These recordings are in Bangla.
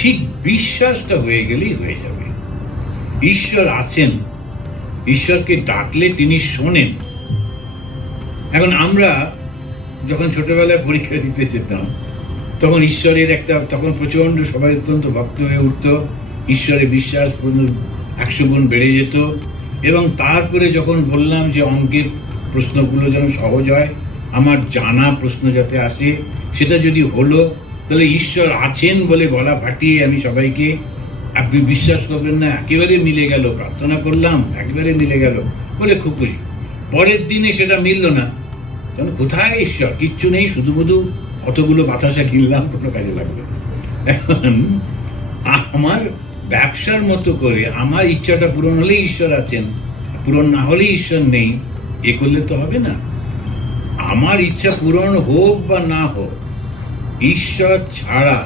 ঠিক বিশ্বাসটা হয়ে গেলেই হয়ে যাবে। ঈশ্বর আছেন, ঈশ্বরকে ডাকলে তিনি শোনেন। এখন আমরা যখন ছোটবেলায় পরীক্ষা দিতে যেতাম, তখন ঈশ্বরের তখন প্রচন্ড সবাই অত্যন্ত ভক্ত হয়ে উঠত, ঈশ্বরে বিশ্বাস 100 গুণ বেড়ে যেত। এবং তারপরে যখন বললাম যে অঙ্কের প্রশ্নগুলো যেন সহজ হয়, আমার জানা প্রশ্ন যাতে আসে, সেটা যদি হলো, তাহলে ঈশ্বর আছেন বলে গলা ফাটিয়ে আমি সবাইকে, আপনি বিশ্বাস করবেন না, একেবারে মিলে গেল, প্রার্থনা করলাম একেবারে মিলে গেল বলে খুব খুশি। পরের দিনে সেটা মিলল না, কারণ কোথায় ঈশ্বর, কিচ্ছু নেই, শুধু অতগুলো বাতাসা কিনলাম, কোনো কাজে লাগলো না। এখন আমার ব্যবসার মতো করে আমার ইচ্ছাটা পূরণ হলেই ঈশ্বর আছেন, পূরণ না হলেই ঈশ্বর নেই, এ করলে তো হবে না। আমার ইচ্ছা পূরণ হোক বা না হোক, ঈশ্বর ছাড়া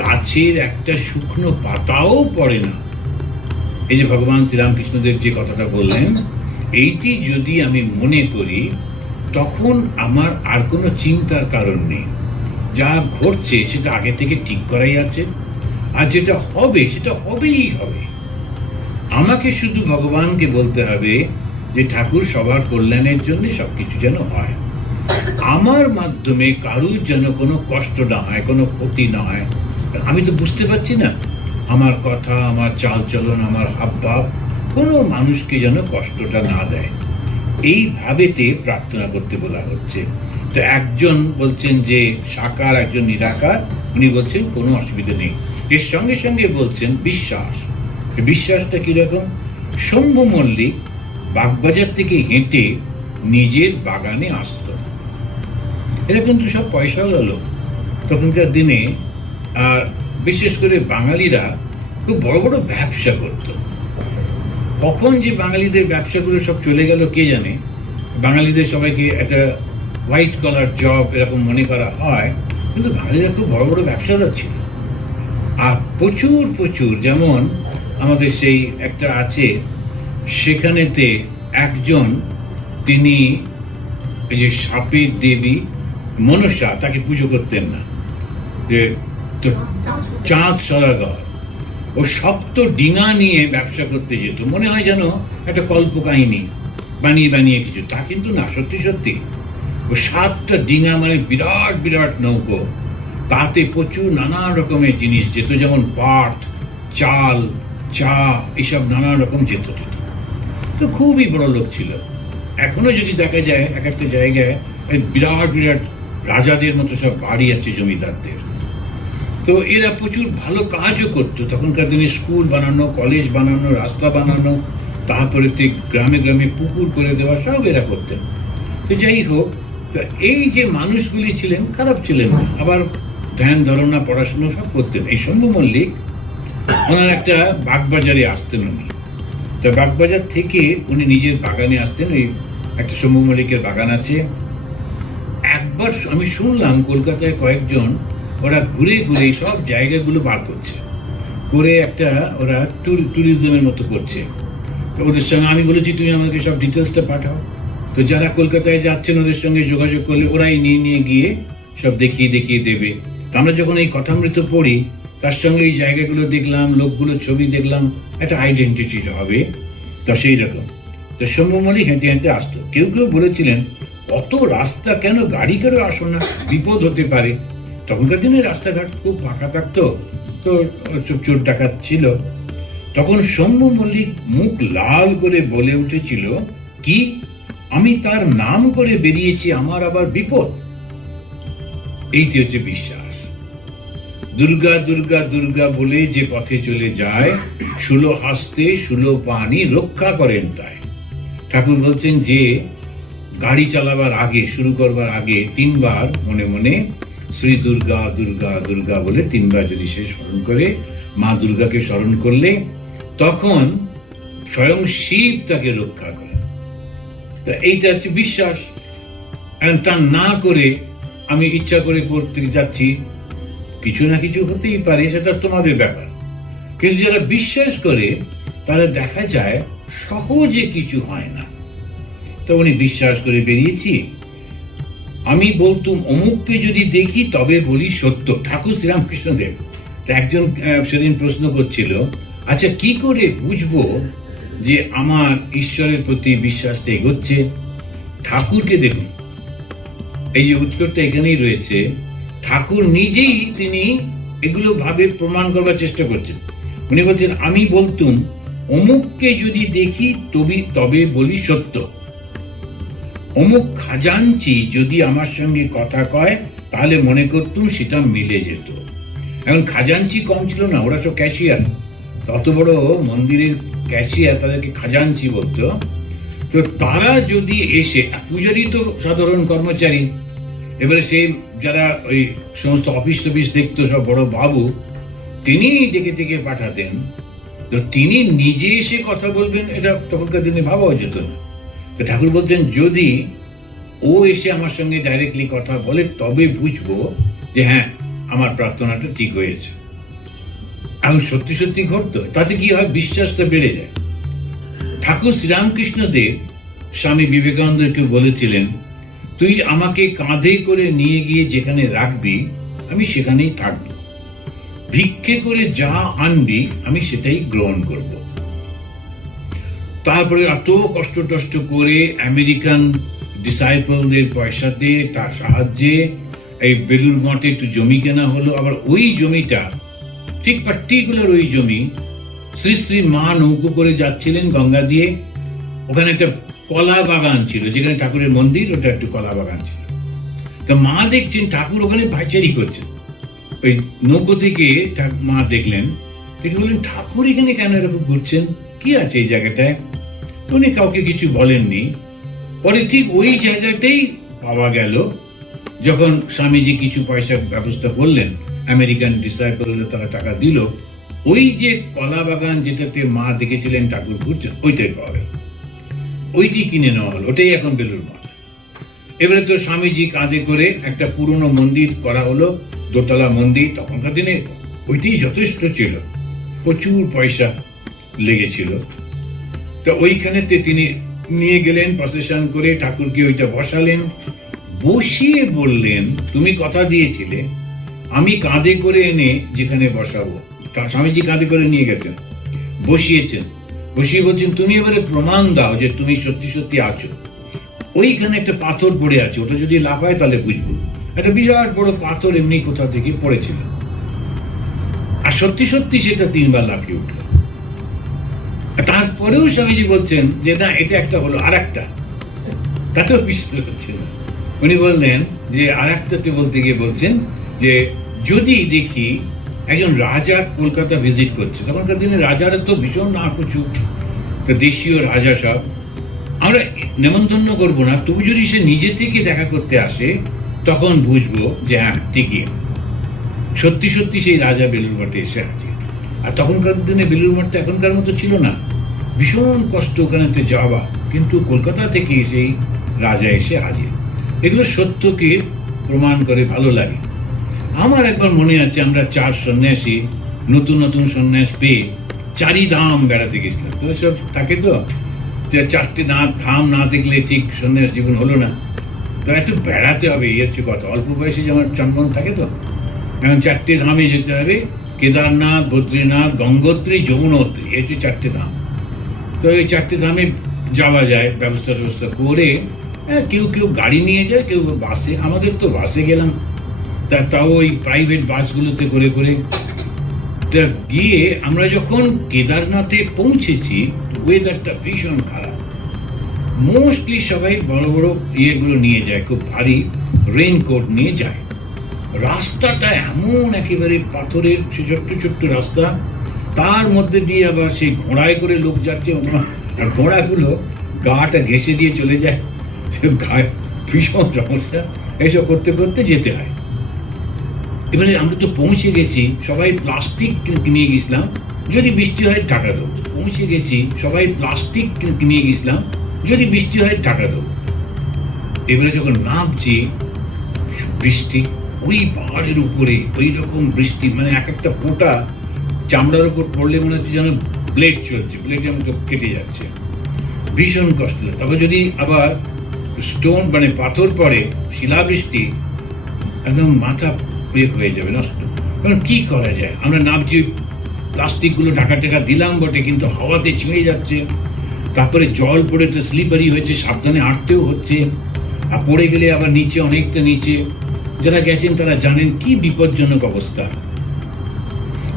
গাছের একটা শুকনো পাতাও পড়ে না। এই যে ভগবান শ্রীরামকৃষ্ণদেব যে কথাটা বললেন, এইটি যদি আমি মনে করি, তখন আমার আর কোনো চিন্তার কারণ নেই। যা ঘটছে সেটা আগে থেকে ঠিক করাই আছে, আর যেটা হবে সেটা হবেই হবে। আমাকে শুধু ভগবানকে বলতে হবে যে ঠাকুর সবার কল্যাণের জন্য সবকিছু যেন হয়, আমার মাধ্যমে কারুর যেন কোনো কষ্ট না হয়, কোনো ক্ষতি না হয়। আমি তো বুঝতে পারছি না, আমার কথা, আমার চালচলন, আমার হাবভাব কোনো মানুষকে যেন কষ্টটা না দেয়, এইভাবেতে প্রার্থনা করতে বলা হচ্ছে। তো একজন বলছেন যে সাকার, একজন নিরাকার, উনি বলছেন কোনো অসুবিধা নেই। এর সঙ্গে সঙ্গে বলছেন বিশ্বাস। বিশ্বাসটা কিরকম? শম্ভু মল্লিক বাগবাজার থেকে হেঁটে নিজের বাগানে আসত। এরা কিন্তু সব পয়সাওয়ালা লোক তখনকার দিনে, আর বিশেষ করে বাঙালিরা খুব বড় বড় ব্যবসা করত। কখন যে বাঙালিদের ব্যবসাগুলো সব চলে গেল কে জানে। বাঙালিদের সবাইকে একটা হোয়াইট কলার জব এরকম মনে করা হয়, কিন্তু বাঙালিরা খুব বড় বড় ব্যবসাদার ছিল। আর প্রচুর প্রচুর, যেমন আমাদের সেই একটা আছে, সেখানেতে একজন, তিনি এই যে সাপের দেবী মনসা, তাকে পুজো করতেন না, যে চাঁদ সদাগর, ও সপ্ত ডিঙা নিয়ে ব্যবসা করতে যেত, মনে হয় যেন একটা কল্পকাহিনী বানিয়ে বানিয়ে কিছু, তা কিন্তু না, সত্যি সত্যি ও 7টা ডিঙা, মানে বিরাট বিরাট নৌকো, তাতে প্রচুর নানা রকমের জিনিস যেত, যেমন পাট, চাল, চা, এইসব নানা রকম যেত। তো খুবই বড় লোক ছিল। এখনো যদি দেখা যায় এক একটা জায়গায় বিরাট বিরাট রাজাদের মতো সব বাড়ি আছে জমিদারদের। তো এরা প্রচুর ভালো কাজও করতো তখনকার দিনে, স্কুল বানানো, কলেজ বানানো, রাস্তা বানানো, তারপরে গ্রামে গ্রামে পুকুর করে দেওয়া, সব এরা করতেন। তো যাই হোক, তো এই যে মানুষগুলি ছিলেন, খারাপ ছিলেন না, আবার ধ্যান ধারণা, পড়াশুনো সব করতেন। এই শম্ভু মল্লিক, ওনার একটা বাগবাজারে আসতেন উনি। তো বাগবাজার থেকে উনি নিজের বাগানে আসতেন, ওই একটা শম্ভু মল্লিকের বাগান আছে। একবার আমি শুনলাম কলকাতায় কয়েকজন ওরা ঘুরে ঘুরে সব জায়গাগুলো বার করছে, করে একটা ওরা ট্যুরিজমের মতো করছে। তো ওদের সঙ্গে আমি বলেছি, তুমি আমাকে সব ডিটেলসটা পাঠাও। তো যারা কলকাতায় যাচ্ছেন ওদের সঙ্গে যোগাযোগ করলে ওরাই নিয়ে গিয়ে সব দেখিয়ে দেবে। তো আমরা যখন এই কথামৃত পড়ি, তার সঙ্গে এই জায়গাগুলো দেখলাম, লোকগুলোর ছবি দেখলাম, একটা আইডেন্টিটি হবে। তো সেই রকম তো শম্ভু মল্লিক হেঁটে হেঁটে আসতো। কেউ কেউ বলেছিলেন, কত রাস্তা, কেন গাড়ি করে আসো না, বিপদ হতে পারে। তখনকার দিনে রাস্তাঘাট খুব ফাঁকা থাকতো, তো চোর ডাকাত ছিল। তখন শম্ভু মল্লিক মুখ লাল করে বলে উঠেছিল, কি আমি তার নাম করে বেরিয়েছি, আমার আবার বিপদ? এইটি হচ্ছে বিশ্বাস। দুর্গা দুর্গা দুর্গা বলে যে পথে চলে যায়, শুলো হাসতে শুলো পানি রক্ষা করেন তাই। ঠাকুর বলছেন যে গাড়ি চালাবার আগে, শুরু করবার আগে 3 বার মনে মনে শ্রী দুর্গা দুর্গা দুর্গা বলে 3 বার যদি সে স্মরণ করে, মা দুর্গাকে স্মরণ করলে, তখন স্বয়ং শিব তাকে রক্ষা করে। তা এইটা হচ্ছে বিশ্বাস। তা না করে আমি ইচ্ছা করে করতে যাচ্ছি, কিছু না কিছু হতেই পারে, সেটা তোমাদের ব্যাপার। কিন্তু যারা বিশ্বাস করে, তারা দেখা যায় সহজে কিছু হয় না। তো উনি বিশ্বাস করে বেরিয়েছি, আমি বলতুম অমুককে যদি দেখি তবে বলি সত্য, ঠাকুর শ্রীরামকৃষ্ণদেব। তা একজন সেদিন প্রশ্ন করছিল, আচ্ছা কি করে বুঝবো যে আমার ঈশ্বরের প্রতি বিশ্বাসটা এগোচ্ছে? ঠাকুরকে দেখুন, এই যে উত্তরটা এখানেই রয়েছে। ঠাকুর নিজেই তিনি এগুলো ভাবে প্রমাণ করবার চেষ্টা করছেন। উনি বলছেন, আমি বলতুম অমুককে যদি দেখি তবে বলি সত্য, অমুক খাজাঞ্চি যদি আমার সঙ্গে কথা কয় তাহলে মনে করতুম সেটা মিলে যেত। এখন খাজাঞ্চি কম ছিল না, ওরা সব ক্যাশিয়ার, তত বড় মন্দিরের ক্যাশিয়ার, তাদেরকে খাজাঞ্চি বলতো। তো তারা যদি এসে, পূজারী তো সাধারণ কর্মচারী, এবারে সে যারা ওই সমস্ত অফিস টফিস দেখতো সব বড় বাবু, তিনি ডেকে ডেকে পাঠাতেন। তো তিনি নিজে এসে কথা বলবেন, এটা তখনকার দিনে ভাবাও যেত না। তো ঠাকুর বলতেন, যদি ও এসে আমার সঙ্গে ডাইরেক্টলি কথা বলে তবে বুঝবো যে হ্যাঁ আমার প্রার্থনাটা ঠিক হয়েছে। এখন সত্যি সত্যি ঘটতো, তাতে কি হয়, বিশ্বাসটা বেড়ে যায়। ঠাকুর শ্রীরামকৃষ্ণ দেব স্বামী বিবেকানন্দকে বলেছিলেন, তুই আমাকে কাঁধে করে নিয়ে গিয়ে যেখানে রাখবি আমি সেখানেই থাকব, ভিক্ষে করে যা আনবি আমি সেটাই গ্রহণ করব। তারপরে এত কষ্ট টষ্ট করে আমেরিকান ডিসাইপলদের পয়সাতে, তার সাহায্যে এই বেলুর মঠে একটু জমি কেনা হলো। আবার ওই জমিটা, ঠিক পার্টিকুলার ওই জমি, শ্রী শ্রী মা নৌকো করে যাচ্ছিলেন গঙ্গা দিয়ে, ওখানে একটা কলা বাগান ছিল, যেখানে ঠাকুরের মন্দির, ওটা একটু কলা বাগান ছিল। তো মা দেখছেন ঠাকুর ওখানে পাইচারি করছেন। ওই নৌকো থেকে মা দেখলেন, দেখে বললেন, ঠাকুর এখানে কেন এরকম ঘুরছেন, কি আছে এই জায়গাটায়? উনি কাউকে কিছু বলেননি। পরে ঠিক ওই জায়গাটাই পাওয়া গেল, যখন স্বামীজি কিছু পয়সার ব্যবস্থা করলেন, আমেরিকান ডিসাইপলরা তারা টাকা দিল, ওই যে কলা বাগান যেটাতে মা দেখেছিলেন ঠাকুর ঘুরছেন, ওইটাই পাওয়া গেল, ওইটি কিনে নেওয়া হলো, ওটাই এখন বেলুর মঠ। এবারে তো স্বামীজি কাঁধে করে একটা পুরনো মন্দির করা হলো, দোতলা মন্দির। তখনকার দিনে ওইটাই যথেষ্ট ছিল, প্রচুর পয়সা লেগেছিল। তো ওইখানেতে তিনি নিয়ে গেলেন প্রসেশন করে, ঠাকুরকে ওইটা বসালেন, বসিয়ে বললেন, তুমি কথা দিয়েছিলে আমি কাঁধে করে এনে যেখানে বসাবো। স্বামীজি কাঁধে করে নিয়ে গেছেন, বসিয়েছেন, বসিয়ে বলছেন, তুমি এবারে প্রমাণ দাও যে তুমি সত্যি সত্যি আছো। ওইখানে একটা পাথর পড়ে আছে, ওটা যদি লাফায় তাহলে বুঝবো। একটা বিরাট বড় পাথর এমনি কোথা থেকে পড়েছিল, আর সত্যি সত্যি সেটা 3 বার লাফিয়ে উঠল। তারপরেও স্বামীজি বলছেন যে না, এটা একটা হলো, আর একটা, তাতেও বিশ্বাস হচ্ছে না। উনি বললেন যে আর একটাতে বলতে গিয়ে বলছেন যে যদি দেখি একজন রাজা কলকাতা ভিজিট করছে, তখনকার দিনে রাজারা তো ভীষণ নাকুচু, তো দেশীয় রাজা সব, আমরা নেমন্তন্ন করবো না, তবু যদি সে নিজে থেকে দেখা করতে আসে তখন বুঝবো যে হ্যাঁ ঠিকই, সত্যি সত্যি সেই রাজা বেলুর মঠে এসে হাজির। আর তখনকার দিনে বেলুর মঠটা এখনকার মতো ছিল না, ভীষণ কষ্ট ওখানেতে যাওয়া, কিন্তু কলকাতা থেকে সেই রাজা এসে হাজির। এগুলো সত্যকে প্রমাণ করে, ভালো লাগে। আমার একবার মনে আছে, আমরা 4 সন্ন্যাসী নতুন নতুন সন্ন্যাস পেয়ে চারিধাম বেড়াতে গেছিলাম। তো সব থাকে তো, যে 4টে ধাম না দেখলে ঠিক সন্ন্যাস জীবন হলো না, তো একটু বেড়াতে হবে, এই হচ্ছে কথা। অল্প বয়সে যেমন চন্দন থাকে, তো এখন 4টে ধামে যেতে হবে, কেদারনাথ, বদ্রীনাথ, গঙ্গোত্রী, যমুনোত্রী, এই হচ্ছে 4টে ধাম। তো এই 4টে ধামে যাওয়া যায় ব্যবস্থা করে। হ্যাঁ, কেউ কেউ গাড়ি নিয়ে যায়, কেউ বাসে, আমাদের তো বাসে গেলাম, তাও ওই প্রাইভেট বাসগুলোতে করে করে। তা গিয়ে আমরা যখন কেদারনাথে পৌঁছেছি, ওয়েদারটা ভীষণ খারাপ, মোস্টলি সবাই বড় বড় ইয়েগুলো নিয়ে যায়, খুব ভারী রেইনকোট নিয়ে যায়। রাস্তাটা এমন একেবারে পাথরের ছোট্ট ছোট্ট রাস্তা, তার মধ্যে দিয়ে আবার সেই ঘোড়ায় করে লোক যাচ্ছে, আর ঘোড়াগুলো গাটা ঘেঁষে দিয়ে চলে যায়, গায়ে ভীষণ সমস্যা। এসব করতে করতে যেতে হয়। এবারে আমরা তো পৌঁছে গেছি, সবাই প্লাস্টিক নিয়ে গেছিলাম, যদি বৃষ্টি হয় ঢাকা দেবো। পৌঁছে গেছি, সবাই প্লাস্টিক নিয়ে গেছিলাম, যদি বৃষ্টি হয় ঢাকা দেবো। এবারে যখন নামছি, বৃষ্টি, ওই পাহাড়ের উপরে ওই রকম বৃষ্টি, মানে এক একটা ফোঁটা চামড়ার উপর পড়লে মনে হচ্ছে যেন ব্লেড চলছে, ব্লেডের মতো কেটে যাচ্ছে, ভীষণ কষ্ট। তবে যদি আবার স্টোন মানে পাথর পড়ে, শিলাবৃষ্টি, একদম মাথা হয়ে যাবে নষ্ট। কি করা যায়, আমরা নামছি, প্লাস্টিকগুলো ঢাকা টাকা দিলাম বটে, কিন্তু হাওয়াতে ছিঁড়ে যাচ্ছে, তারপরে জল পড়ে তো স্লিপারি হয়েছে, সাবধানে হাঁটতেও হচ্ছে, আর পড়ে গেলে আবার নিচে, অনেকটা নিচে, যারা গেছেন তারা জানেন কি বিপজ্জনক অবস্থা।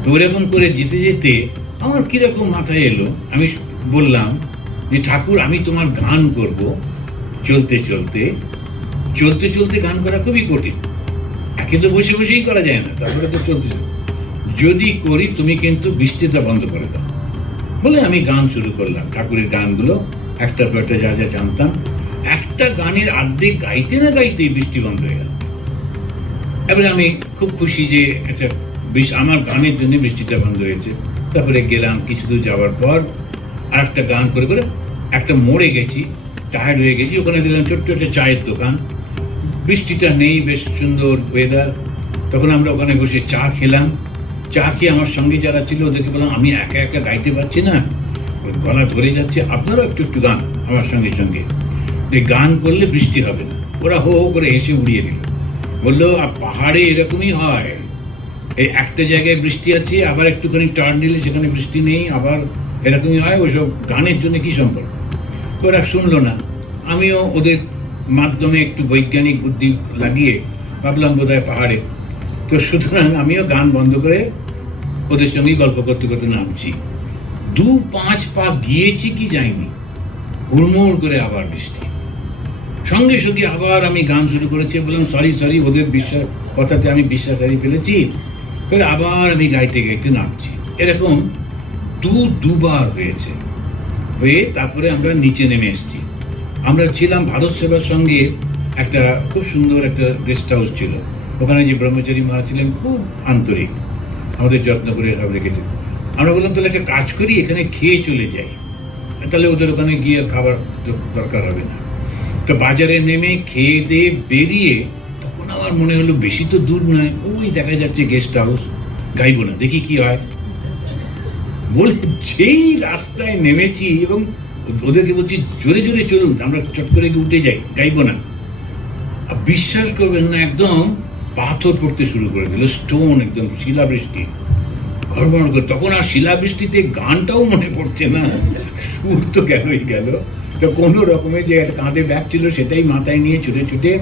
তো ওরকম করে যেতে যেতে আমার কিরকম মাথায় এলো, আমি বললাম যে ঠাকুর, আমি তোমার গান করব। চলতে চলতে চলতে চলতে গান করা খুবই কঠিন, একে তো বসে বসেই করা যায় না, তারপরে তো চলতে যদি করি তুমি কিন্তু বৃষ্টিটা বন্ধ করে দাও বলে আমি গান শুরু করলাম, ঠাকুরের গানগুলো একটার পর একটা যা যা জানতাম। একটা গানের অর্ধেক গাইতে না গাইতেই বৃষ্টি বন্ধ হয়ে গেল। এবারে আমি খুব খুশি যে একটা আমার গানের জন্য বৃষ্টিটা বন্ধ হয়েছে। তারপরে গেলাম, কিছু দূর যাওয়ার পর আর একটা গান করে করে একটা মোড়ে গেছি, টায়ার্ড হয়ে গেছি, ওখানে দিলাম ছোট্ট একটা চায়ের দোকান, বৃষ্টিটা নেই, বেশ সুন্দর ওয়েদার। তখন আমরা ওখানে বসে চা খেলাম। চা খেয়ে আমার সঙ্গে যারা ছিল ওদেরকে বললাম, আমি একা একা গাইতে পারছি না, ওই গলা ধরে যাচ্ছে, আপনারাও একটু একটু গান আমার সঙ্গে সঙ্গে, গান করলে বৃষ্টি হবে না। ওরা হো হো করে এসে উড়িয়ে দিল, বললো পাহাড়ে এরকমই হয়, এই একটা জায়গায় বৃষ্টি আছে, আবার একটুখানি টার্ন নিলে সেখানে বৃষ্টি নেই, আবার এরকমই হয়, ওইসব গানের জন্য কি সম্পর্ক। ওরা শুনলো না। আমিও ওদের মাধ্যমে একটু বৈজ্ঞানিক বুদ্ধি লাগিয়ে ভাবলাম বোধহয় পাহাড়ে। তো সুতরাং আমিও গান বন্ধ করে ওদের সঙ্গে গল্প করতে করতে নামছি। 2-5 পা গিয়েছি কি যাইনি, হুড়মুড় করে আবার বৃষ্টি। সঙ্গে সঙ্গে আবার আমি গান শুরু করেছি, বললাম সরি, ওদের বিশ্বাস কথাতে আমি বিশ্বাস হারিয়ে ফেলেছি। আবার আমি গাইতে গাইতে নামছি। এরকম দুবার হয়েছে। হয়ে তারপরে আমরা নিচে নেমে এসেছি। আমরা ছিলাম ভারত সেবার সঙ্গে, একটা খুব সুন্দর একটা গেস্ট হাউস ছিল, ওখানে যে ব্রহ্মচারী মহারাজ ছিলেন খুব আন্তরিক, আমাদের যত্ন করে সব রেখেছে। আমরা বললাম তাহলে একটা কাজ করি, এখানে খেয়ে চলে যাই, তাহলে ওদের ওখানে গিয়ে খাবার দরকার হবে না। তো বাজারে নেমে খেয়ে দিয়ে বেরিয়ে তখন আমার মনে হলো বেশি তো দূর নয়, ওই দেখা যাচ্ছে গেস্ট হাউস, গাইবো না, দেখি কি হয়। বলে যেই রাস্তায় নেমেছি এবং ওদেরকে বলছি জোরে জোরে চলুন, আমরা চট করে উঠে যাই, গাইবো না, বিশ্বাস করবেন না, একদম পাথর পড়তে শুরু করে দিল, স্টোন, একদম শিলাবৃষ্টি, ঘরঘর করে। তখন আর শিলাবৃষ্টিতে গানটাও মনে পড়ছে না, সুর তো গেলই গেল। তো কোনো রকমে যে একটা কাঁধে ব্যাগ ছিল সেটাই মাথায় নিয়ে ছুটে ছুটে,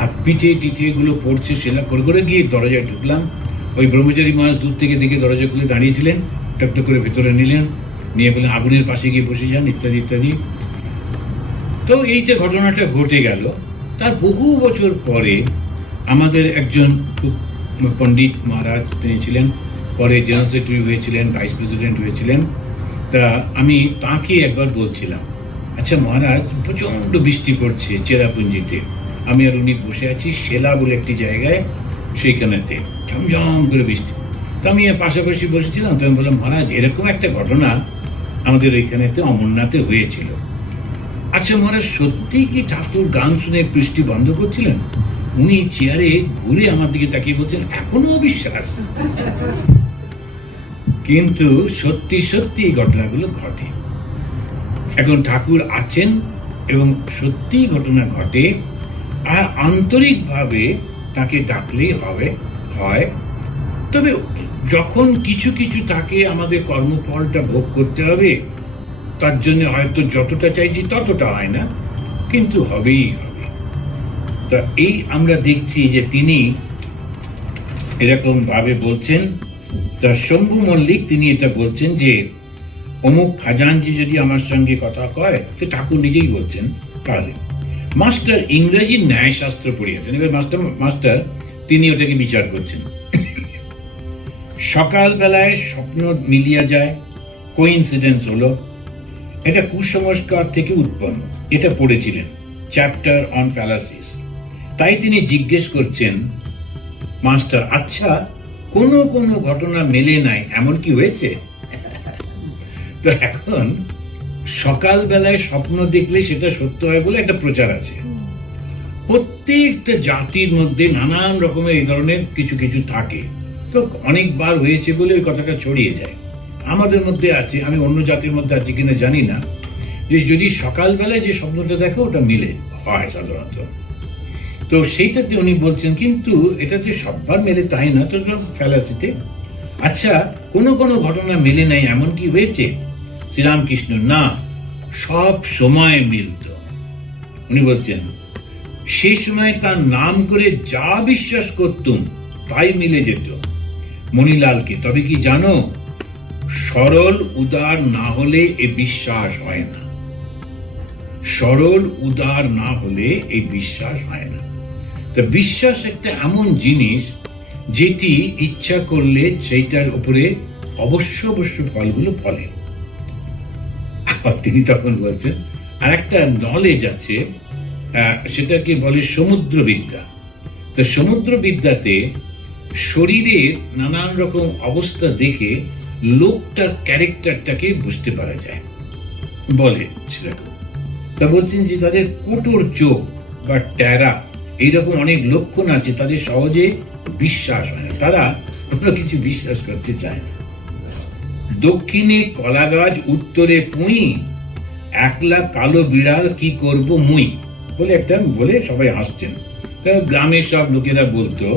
আর পিঠে টিঠে এগুলো পড়ছে, সেটা করে করে গিয়ে দরজায় ঢুকলাম। ওই ব্রহ্মচারী মহারাজ দূর থেকে দেখে দরজা খুলে দাঁড়িয়েছিলেন, টকটক করে ভেতরে নিলেন, নিয়ে বললেন আগুনের পাশে গিয়ে বসে যান, ইত্যাদি ইত্যাদি। তো এইটা ঘটনাটা ঘটে গেল। তার বহু বছর পরে আমাদের একজন খুব পণ্ডিত মহারাজ তিনি ছিলেন, পরে জেনারেল সেক্রেটারি হয়েছিলেন, ভাইস প্রেসিডেন্ট হয়েছিলেন। তা আমি তাঁকে একবার বলছিলাম, আচ্ছা মহারাজ, প্রচণ্ড বৃষ্টি পড়ছে চেরাপুঞ্জিতে, আমি আর উনি বসে আছি সেলা বলে একটি জায়গায়, সেইখানেতে ঝমঝম করে বৃষ্টি। তো আমি পাশাপাশি বসেছিলাম, তো আমি বললাম মহারাজ এরকম একটা ঘটনা আমাদের ওইখানেতে অমরনাথে হয়েছিল। আচ্ছা মহারাজ, সত্যি কি ঠাকুর গান শুনে বৃষ্টি বন্ধ করছিলেন? উনি চেয়ারে ঘুরে আমার দিকে তাকিয়ে বলছেন এখনো বিশ্বাস। কিন্তু সত্যি সত্যি এই ঘটনাগুলো ঘটে। এখন ঠাকুর আছেন এবং সত্যি ঘটনা ঘটে, আর আন্তরিকভাবে তাকে ডাকলেই হয়। তবে যখন কিছু কিছু থাকে আমাদের কর্মফলটা ভোগ করতে হবে, তার জন্য হয়তো যতটা চাইছি ততটা হয় না, কিন্তু হবেই হবে। তা এই আমরা দেখছি যে তিনি এরকম ভাবে বলছেন। তা শম্ভু মল্লিক তিনি এটা বলছেন যে অমুক খাজানজি যদি আমার সঙ্গে কথা কয়, তো ঠাকুর নিজেই বলছেন, তাহলে মাস্টার ইংরেজি ন্যায়শাস্ত্র পড়িয়েছেন। এবার মাস্টার তিনি ওটাকে বিচার করছেন। সকালবেলায় স্বপ্ন মিলিয়া যায়, কোইন্সিডেন্স হলো, এটা কুসংস্কার থেকে উৎপন্ন, এটা পড়েছিলেন চ্যাপ্টার অন ফ্যালাসিস। তাই তিনি জিজ্ঞেস করছেন, মাস্টার আচ্ছা কোনো কোনো ঘটনা মেলে নাই, এমন কি হয়েছে? তো এখন সকালবেলায় স্বপ্ন দেখলে সেটা সত্য হয় বলে একটা প্রচার আছে। প্রত্যেকটা জাতির মধ্যে নানান রকমের এই ধরনের কিছু কিছু থাকে, তো অনেকবার হয়েছে বলে ওই কথাটা ছড়িয়ে যায়। আমাদের মধ্যে আছে, আমি অন্য জাতির মধ্যে আছে কিনা জানি না, যে যদি সকালবেলায় যে স্বপ্নটা দেখো ওটা মিলে হয় সাধারণত। তো সেইটাতে উনি বলছেন কিন্তু এটা যে সববার মেলে তাই না, তো ফ্যালাসিতে। আচ্ছা, কোনো কোনো ঘটনা মেলে নাই এমন কি হয়েছে? শ্রীরামকৃষ্ণ: না, সব সময় মিলত। উনি বলছেন সেই সময় তার নাম করে যা বিশ্বাস করতুম তাই মিলে যেত। মণিলালকে: তবে কি জানো, সরল উদার না হলে এ বিশ্বাস হয় না। সরল উদার না হলে এই বিশ্বাস হয় না। তা বিশ্বাস একটা এমন জিনিস যেটি ইচ্ছা করলে সেইটার উপরে অবশ্য অবশ্য ফলগুলো ফলে। আবার তিনি তখন বলছেন আর একটা নলেজ আছে, সেটাকে বলে সমুদ্রবিদ্যা। তো সমুদ্রবিদ্যাতে শরীরের নানান রকম অবস্থা দেখে লোকটার ক্যারেক্টারটাকে বুঝতে পারা যায়, বলে সেরকম। তা বলছেন যে তাদের কোটর চোখ বা ট্যারা এইরকম অনেক লক্ষণ আছে, তাদের সহজে বিশ্বাস হয় না, তারা কোনো কিছু বিশ্বাস করতে চায় না। দক্ষিণে কলা গাছ, উত্তরে পুঁই, একলা কালো বিড়াল কি করব মুই, বলে একটা বলে সবাই হাসছেন। গ্রামের সব লোকেরা বলতো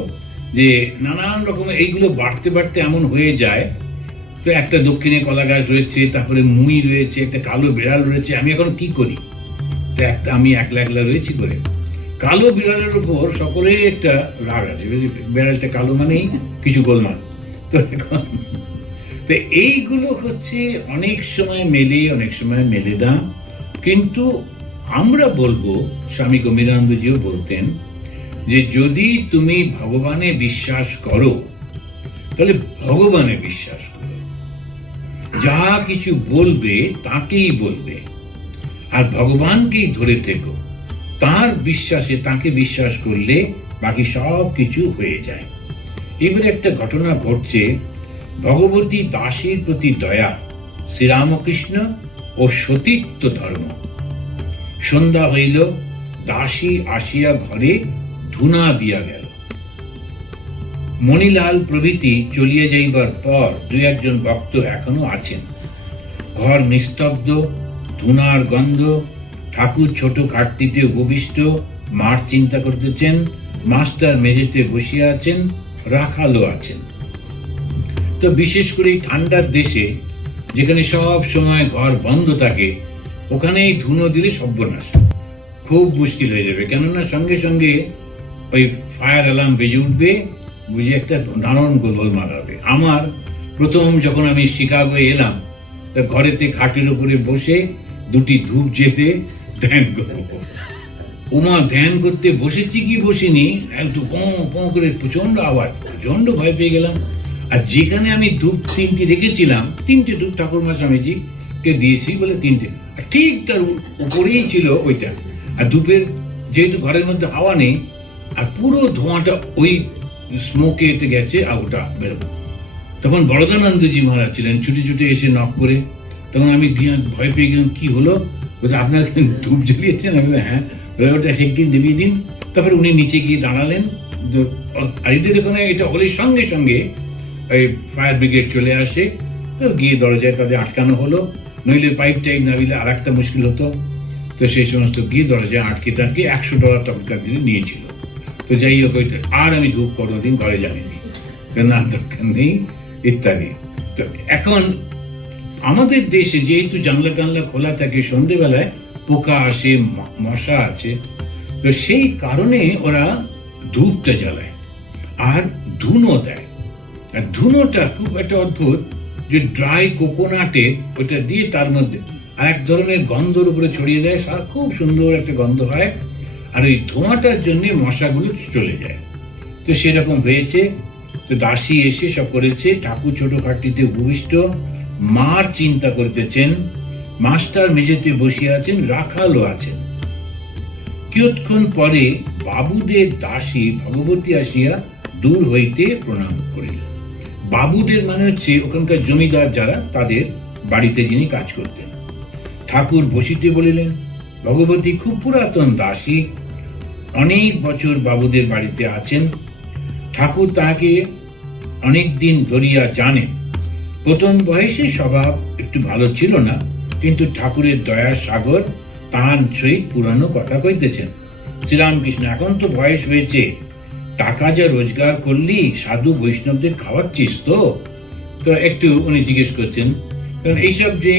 যে নানান রকম এইগুলো বাড়তে বাড়তে এমন হয়ে যায়, তো একটা দক্ষিণে কলা গাছ রয়েছে, তারপরে মুই রয়েছে, একটা কালো বিড়াল রয়েছে, আমি এখন কি করি? তো একটা আমি একলা একলা রয়েছি করে। কালো বিড়ালের উপর সকলের একটা রাগ আছে, বিড়ালটা কালো মানেই কিছু গোলমাল। তো এখন তো এইগুলো হচ্ছে অনেক সময় মেলে, অনেক সময় মেলে না। কিন্তু আমরা বলবো, স্বামী গম্ভীরানন্দজিও বলতেন যে যদি তুমি ভগবানে বিশ্বাস করো তাহলে ভগবানে বিশ্বাস করো, যা কিছু বলবে তাকেই বলবে, আর ভগবানকেই ধরে থেকো। তার বিশ্বাসে, তাকে বিশ্বাস করলে বাকি সব কিছু হয়ে যায়। এবারে একটা ঘটনা ঘটছে, ভগবতী দাসীর প্রতি দয়া, শ্রীরামকৃষ্ণ ও সতীত্ব ধর্ম। সন্ধ্যা হইল, দাসী আসিয়া ঘরে ধুনা দিয়া গেল। মণিলাল প্রভৃতি চলিয়া যাইবার পর দুই একজন ভক্ত এখনো আছেন। ঘর নিস্তব্ধ, ধুনার গন্ধ। ঠাকুর ছোট খাটটিতে উপবিষ্ট মার চিন্তা করতেছেন, মাস্টার মেঝেতে বসিয়া আছেন, রাখালও আছেন। তো বিশেষ করে এই ঠান্ডার দেশে যেখানে সব সময় ঘর বন্ধ থাকে, ওখানে এই ধুনো দিলে সর্বনাশ, খুব মুশকিল হয়ে যাবে। কেননা সঙ্গে সঙ্গে ওই ফায়ার অ্যালার্ম বেজে উঠবে, বুঝে একটা দারুণ গোলমাল হবে। আমার প্রথম যখন আমি শিকাগো এলাম, তা ঘরেতে খাটের উপরে বসে দুটি ধূপ জেলে ধ্যান করবো। ওমা, ধ্যান করতে বসেছি কি বসিনি, একটু পঁ পঁ করে প্রচন্ড আওয়াজ, প্রচন্ড ভয় পেয়ে গেলাম। আর যেখানে আমি ধূপ তিনটি রেখেছিলাম, তিনটে ধূপ ঠাকুরমা স্বামীজিকে দিয়েছি বলে তিনটে, আর ঠিক তার উপরেই ছিল ওইটা। আর ধূপের যেহেতু ঘরের মধ্যে হাওয়া নেই, আর পুরো ধোঁয়াটা ওই স্মোকে এতে গেছে, আর ওটা বেরোবো। তখন বরদানন্দজি মহারাজ ছিলেন, ছুটে ছুটে এসে নক করে। তখন আমি ভয় পেয়ে গেলাম, কি হলো? বলছে আপনার ধূপ জ্বালিয়েছেন? আমি হ্যাঁ। ওটা সেদিন দেবিয়ে দিন। তারপরে উনি নিচে গিয়ে দাঁড়ালেন। আর এদের ওখানে এটা হলে সঙ্গে সঙ্গে ওই ফায়ার ব্রিগেড চলে আসে। তো গিয়ে দরজায় তাদের আটকানো হলো, নইলে পাইপ টাইপ না দিলে আর একটা মুশকিল হতো। তো সেই সমস্ত গিয়ে দরজায় আটকে টাটকে $100 তখনকার দিনে নিয়েছিল। তো যাই হোক, ওইটা আর আমি ধূপ কোনোদিন ঘরে জানিনি, না দরকার নেই ইত্যাদি। তো এখন আমাদের দেশে যেহেতু জানলা টানলা খোলা থাকে, সন্ধেবেলায় পোকা আসে, মশা আছে, তো সেই কারণে ওরা ধূপটা জ্বালায় আর ধুনো দেয়। আর ধুনোটা খুব একটা অদ্ভুত, যে ড্রাই কোকোনাটে ওটা দিয়ে তার মধ্যে আর এক ধরনের গন্ধর উপরে ছড়িয়ে দেয়, সার খুব সুন্দর একটা গন্ধ হয়। আর ওই ধোঁয়াটার জন্য মশাগুলো চলে যায়। তো সেরকম হয়েছে। তো দাসী এসে সব করেছে, ঠাকুর ছোট খাটটিতে উপবিষ্ট মার চিন্তা করতেছেন, মাস্টার মেঝেতে বসিয়া আছেন, রাখালও আছেন। কিয়ৎক্ষণ পরে বাবুদের দাসী ভগবতী আসিয়া দূর হইতে প্রণাম করিল। বাবুদের মানে হচ্ছে ওখানকার জমিদার যারা, তাদের বাড়িতে যিনি কাজ করতেন। ঠাকুর বসিতে বলিলেন। ভগবতী খুব পুরাতন দাসী, অনেক বছর বাবুদের বাড়িতে আছেন। ঠাকুর তাকে অনেক দিন ধরিয়া জানেন। প্রথম বয়সে স্বভাব একটু ভালো ছিল না, কিন্তু ঠাকুরের দয়ার সাগর তাহার সহিত পুরানো কথা কইতেছেন। শ্রীরামকৃষ্ণ, এখন তো বয়স হয়েছে, টাকা যা রোজগার করলি সাধু বৈষ্ণবদের খাওয়াচ্ছিস তো? তো একটু উনি জিজ্ঞেস করছেন, কারণ এইসব যে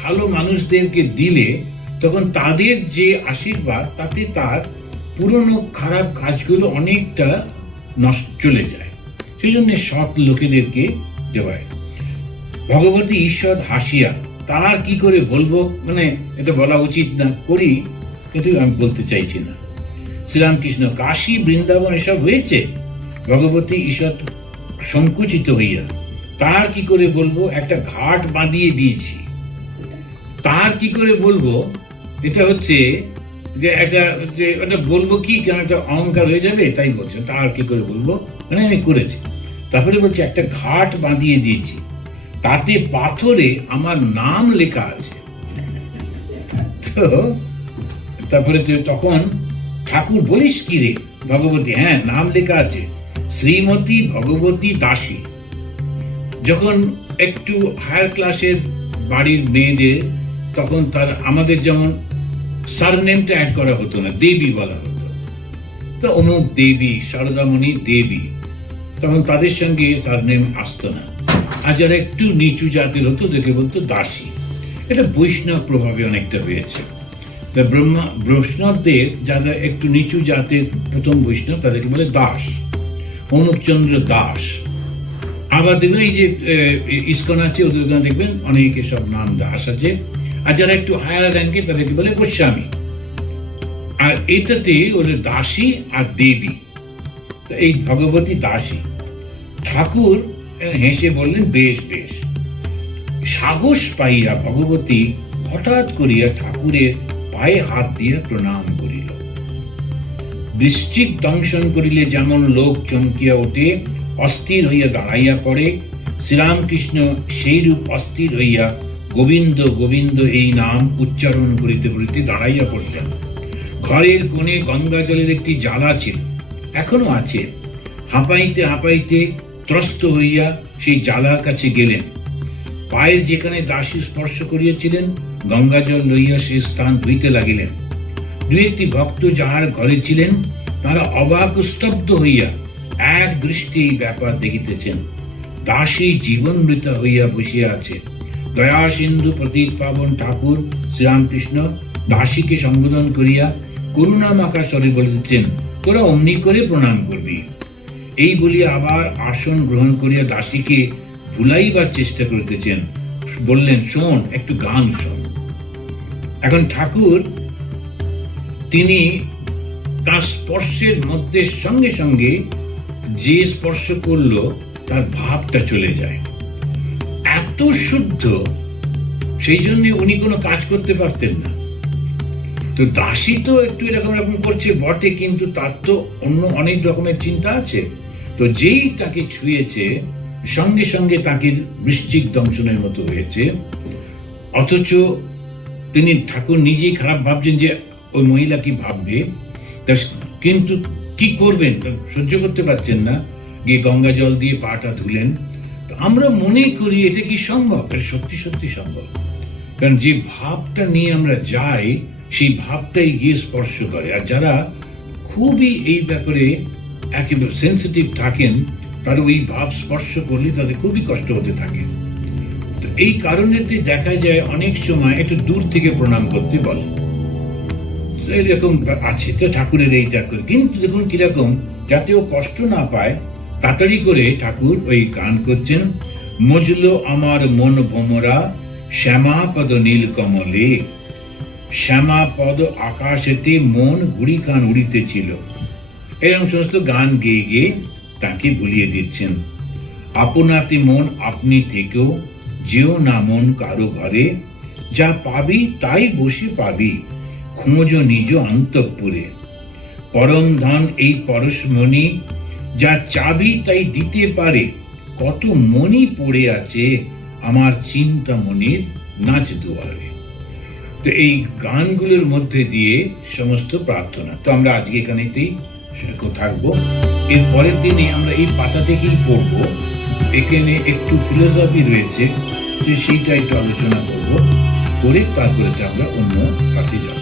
ভালো মানুষদেরকে দিলে তখন তাদের যে আশীর্বাদ, তাতে তার পুরনো খারাপ কাজগুলো অনেকটা নষ্ট চলে যায়, সেই জন্য সৎ লোকেদেরকে দেওয়ায়। ভগবতী ঈশ্বর হাসিয়া, তার কি করে বলবো, মানে এটা বলা উচিত না, করি কিন্তু আমি বলতে চাইছি না। শ্রীরামকৃষ্ণ, কাশী বৃন্দাবন এসব হয়েছে, ভগবতী ঈশ্বর সংকুচিত হইয়া, তার কি করে বলবো, একটা ঘাট বাঁধিয়ে দিয়েছি, তার কি করে বলবো, এটা হচ্ছে যে এটা বলবো কি, কেন একটা অহংকার হয়ে যাবে, তাই বলছে তার কি করে বলবো, মানে আমি করেছি। তারপরে বলছে একটা ঘাট বাঁধিয়ে দিয়েছি, তাতে পাথরে আমার নাম লেখা আছে। তো তারপরে তখন ঠাকুর, বলিস কি রে ভগবতী? হ্যাঁ, নাম লেখা আছে, শ্রীমতী ভগবতী দাসী। যখন একটু হায়ার ক্লাসের বাড়ির মেয়েদের, তখন তার আমাদের যেমন সারনেমটা অ্যাড করা হতো না, দেবী বলা হতো। তো অমুক দেবী, শারদামণি দেবী, তখন তাদের সঙ্গে সারনেম আসতো না। আর যারা একটু নিচু জাতের হতো দেখে বলতো দাসী। এটা বৈষ্ণব প্রভাবে অনেকটা হয়েছে। তা বৈষ্ণবদের যারা একটু নিচু জাতের প্রথম বৈষ্ণব, তাদেরকে বলে দাস, অনুপচন্দ্র দাস। আবার দেখবেন এই যে ইস্কন আছে, ওদের দেখবেন অনেকে সব নাম দাস আছে। আর যারা একটু হায়ার র্যাঙ্কে, তাদেরকে বলে গোস্বামী। আর এটাতে ওদের দাসী আর দেবী। এই ভগবতী দাসী। ঠাকুর হেসে বললেন, বেশ বেশ। সাহস পাইয়া ভগবতী হঠাৎ করিয়া ঠাকুরের পায়ে হাত দিয়া প্রণাম করিল। বৃশ্চিক দংশন করিলে যেমন লোক চমকিয়া ওঠে, অস্থির হইয়া দাঁড়াইয়া পড়ে, শ্রীরামকৃষ্ণ সেইরূপ অস্থির হইয়া গোবিন্দ গোবিন্দ এই নাম উচ্চারণ করিতে করিতে দাঁড়াইয়া পড়লেন। ঘরের কোণে গঙ্গা জলের একটি জ্বালা ছিল, এখনো আছে। হাঁপাইতে হাঁপাইতে ত্রস্ত হইয়া সেই জ্বালার কাছে গেলেন। পায়ের যেখানে দাসী স্পর্শ করিয়াছিলেন, গঙ্গা জল লইয়া সে স্থান ধুইতে লাগিলেন। দু একটি ভক্ত যাহার ঘরে ছিলেন, তারা অবাক স্তব্ধ হইয়া এক দৃষ্টি এই ব্যাপার দেখিতেছেন। দাসী জীবন মৃতা হইয়া বসিয়া আছে। দয়া সিন্ধু প্রতীক পাবন ঠাকুর শ্রীরামকৃষ্ণ দাসীকে সম্বোধন করিয়া করুণা মাখা স্বরে বলিতেছেন, তোরা অমনি করে প্রণাম করবি। এই বলিয়া আবার আসন গ্রহণ করিয়া দাসীকে ভুলাইবার চেষ্টা করিতেছেন। বললেন, শোন, একটু গান শোন। এখন ঠাকুর তিনি তার স্পর্শের মধ্যে সঙ্গে সঙ্গে যে স্পর্শ করলো তার ভাবটা চলে যায়, এত শুদ্ধ, সেই জন্য উনি কোনো কাজ করতে পারতেন না। তো দাসী তো একটু এরকম এরকম করছে বটে, কিন্তু তার তো অন্য অনেক রকমের চিন্তা আছে। তো যেই তাকে ছুঁয়েছে, সঙ্গে সঙ্গে তাকে বৃশ্চিক দংশনের মতো হয়েছে। অথচ তিনি ঠাকুর নিজেই খারাপ ভাবছেন যে ওই মহিলা কি ভাববে, কিন্তু কি করবেন, সহ্য করতে পারছেন না, গিয়ে গঙ্গা জল দিয়ে পাটা ধুলেন। তো আমরা মনে করি এটা কি সম্ভব? সত্যি সত্যি সম্ভব, কারণ যে ভাবটা নিয়ে আমরা যাই, সেই ভাবটাই গিয়ে স্পর্শ করে। আর যারা খুবই এই ব্যাপারে একেবারে সেন্সিটিভ থাকেন, তারা ওই ভাব স্পর্শ করলে তাদের খুবই কষ্ট হতে থাকে। তো এই কারণেতে দেখা যায় অনেক সময় একটু দূর থেকে প্রণাম করতে বলে, এরকম আছে। তো ঠাকুরের এইটা করে, কিন্তু দেখুন কিরকম, যাতে ও কষ্ট না পায়, তাড়াতাড়ি করে ঠাকুর ওই গান করছেন, মজলো আমার মন ভোমরা শ্যামাপদ নীল কমলে, শ্যামাপদ আকাশেতে মন ঘুড়ি কান উড়িতেছিল। এরকম সমস্ত গান গেয়ে গিয়ে তাকে ভুলিয়ে দিচ্ছেন। আপনাতে মন আপনি থেকেও যেও না মন কারো ঘরে, যা পাবি তাই বসে পাবি, খোঁজ নিজ অন্তঃপুরে। পরম ধন এই পরশমণি, যা চাবি তাই দিতে পারে, কত মণি পড়ে আছে আমার চিন্তামণির নাচ দুয়ারে। তো এই গানগুলোর মধ্যে দিয়ে সমস্ত প্রার্থনা। তো আমরা আজকে এখানেতেই থাকবো। এর পরের দিনে আমরা এই পাতা থেকেই পড়বো। এখানে একটু ফিলোসফি রয়েছে, যে সেইটা একটু আলোচনা করবো, করে তারপরে আমরা অন্য পাঠে যাব।